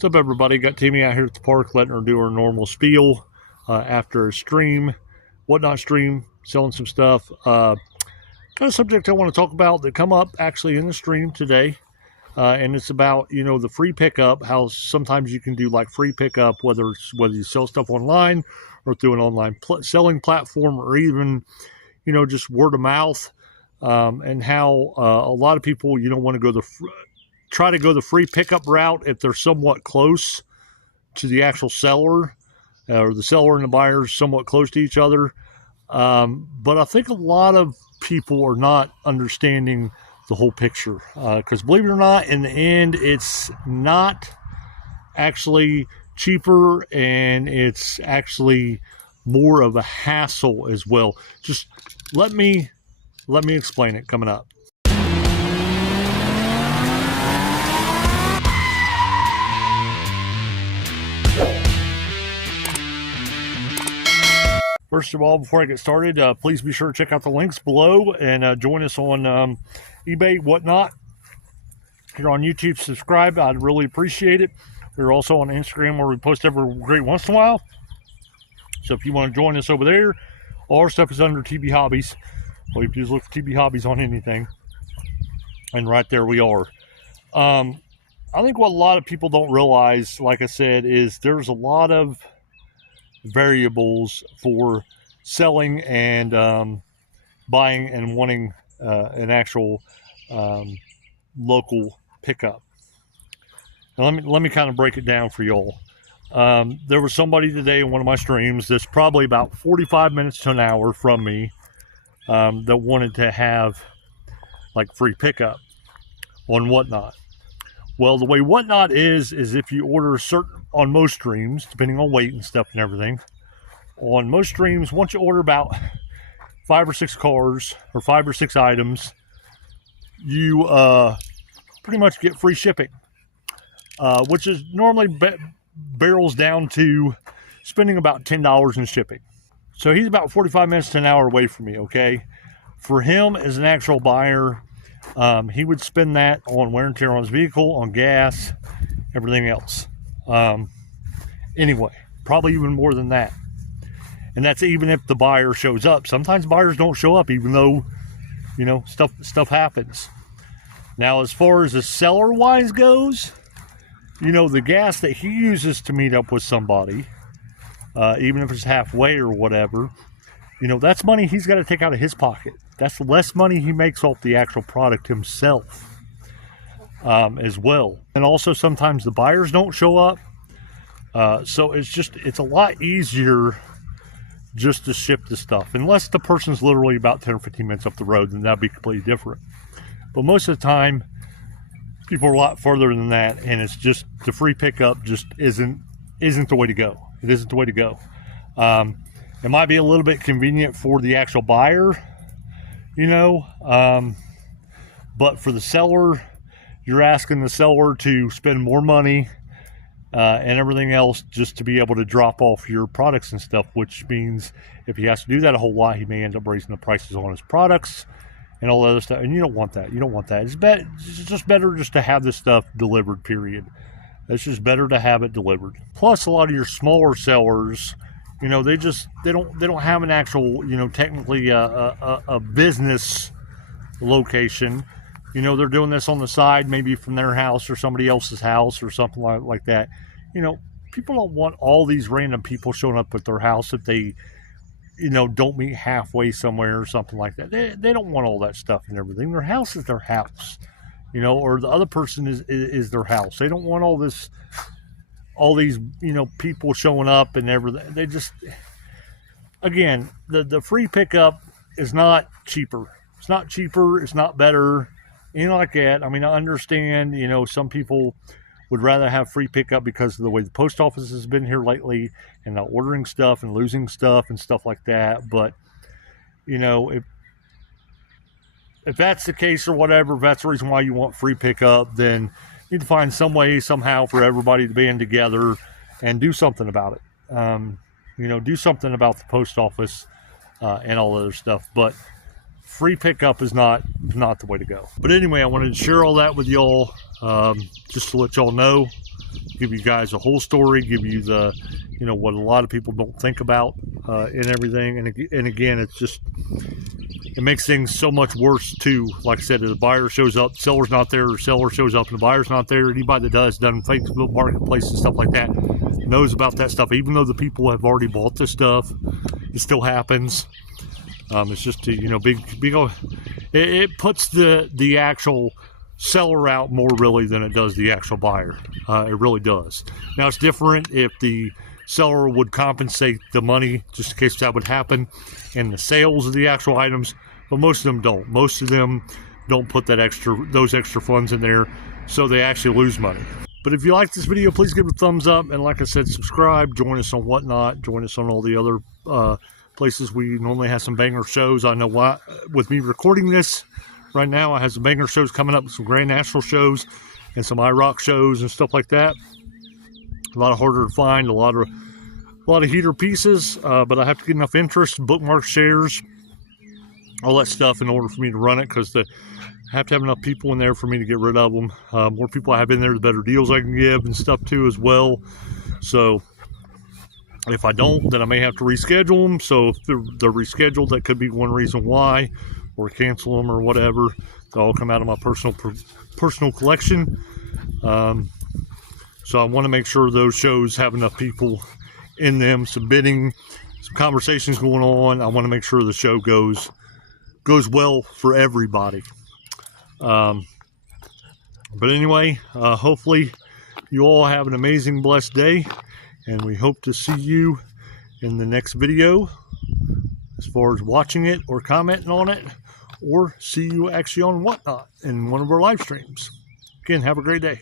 What's up, everybody? Got Timmy out here at the park letting her do her normal spiel after a stream, whatnot stream, selling some stuff. Kind of subject I want to talk about that come up actually in the stream today. And it's about, the free pickup, how sometimes you can do like free pickup, whether you sell stuff online or through an online selling platform, or even, just word of mouth, and how a lot of people, want to go try to go the free pickup route if they're somewhat close to the actual seller, or the seller and the buyer is somewhat close to each other. But I think a lot of people are not understanding the whole picture, because believe it or not, in the end, it's not actually cheaper, and it's actually more of a hassle as well. Just let me explain it coming up. First of all, before I get started, please be sure to check out the links below and join us on eBay, whatnot. If you're on YouTube, subscribe. I'd really appreciate it. We're also on Instagram, where we post every great once in a while. So if you want to join us over there, all our stuff is under Teebees Hobbies. All you have to do is look for Teebees Hobbies on anything. And right there we are. I think what a lot of people don't realize, like I said, is there's a lot of variables for selling and buying and wanting an actual local pickup. Now let me kind of break it down for y'all. There was somebody today in one of my streams that's probably about 45 minutes to an hour from me that wanted to have like free pickup on Whatnot. Well, the way Whatnot is if you order on most streams, depending on weight and stuff and everything, on most streams, once you order about 5 or 6 cars or 5 or 6 items, you pretty much get free shipping, which is normally barrels down to spending about $10 in shipping. So he's about 45 minutes to an hour away from me, okay? For him as an actual buyer, he would spend that on wear and tear on his vehicle, on gas, everything else. Anyway, probably even more than that. And that's even if the buyer shows up. Sometimes buyers don't show up, even though, stuff happens. Now, as far as the seller-wise goes, the gas that he uses to meet up with somebody, even if it's halfway or whatever, that's money he's got to take out of his pocket. That's less money he makes off the actual product himself, as well. And also sometimes the buyers don't show up. So it's a lot easier just to ship the stuff. Unless the person's literally about 10 or 15 minutes up the road, then that'd be completely different. But most of the time, people are a lot further than that, and it's just the free pickup just isn't the way to go. It isn't the way to go. It might be a little bit convenient for the actual buyer, but for the seller, you're asking the seller to spend more money and everything else just to be able to drop off your products and stuff, which means if he has to do that a whole lot, he may end up raising the prices on his products and all that other stuff. And you don't want that. You don't want that. It's just better just to have this stuff delivered, period. It's just better to have it delivered. Plus, a lot of your smaller sellers, they don't have an actual, technically a business location. They're doing this on the side, maybe from their house or somebody else's house or something like that. People don't want all these random people showing up at their house if they, don't meet halfway somewhere or something like that. They don't want all that stuff and everything. Their house is their house, or the other person is their house. They don't want all these, people showing up and everything. They just, again, the free pickup is not cheaper. It's not cheaper. It's not better. Like that. I mean, I understand, some people would rather have free pickup because of the way the post office has been here lately and not ordering stuff and losing stuff and stuff like that. But, if that's the case or whatever, if that's the reason why you want free pickup, then you need to find some way, somehow, for everybody to band together and do something about it. Do something about the post office and all other stuff. But free pickup is not the way to go. But anyway, I wanted to share all that with y'all, just to let y'all know, give you guys a whole story, give you the, you know, what a lot of people don't think about and everything. And again, it's just, it makes things so much worse too. Like I said, if the buyer shows up, seller's not there, or seller shows up and the buyer's not there, anybody that does done Facebook Marketplace and stuff like that knows about that stuff. Even though the people have already bought this stuff, it still happens. It's just, you know, it puts the actual seller out more really than it does the actual buyer. It really does. Now it's different if the seller would compensate the money, just in case that would happen, in the sales of the actual items, but most of them don't. Most of them don't put those extra funds in there, so they actually lose money. But if you like this video, please give it a thumbs up, and like I said, subscribe, join us on Whatnot, join us on all the other places. We normally have some banger shows. I know why, with me recording this right now, I have some banger shows coming up, some Grand National shows and some iRock shows and stuff like that. A lot harder to find, a lot of heater pieces, but I have to get enough interest, bookmark shares, all that stuff in order for me to run it, because I have to have enough people in there for me to get rid of them. More people I have in there, the better deals I can give and stuff too as well. So if I don't, then I may have to reschedule them. So if they're rescheduled, that could be one reason why, or cancel them or whatever. They'll all come out of my personal collection. So I want to make sure those shows have enough people in them submitting, some conversations going on. I want to make sure the show goes well for everybody. But anyway, hopefully you all have an amazing, blessed day, and we hope to see you in the next video, as far as watching it or commenting on it, or see you actually on Whatnot in one of our live streams. Again, have a great day.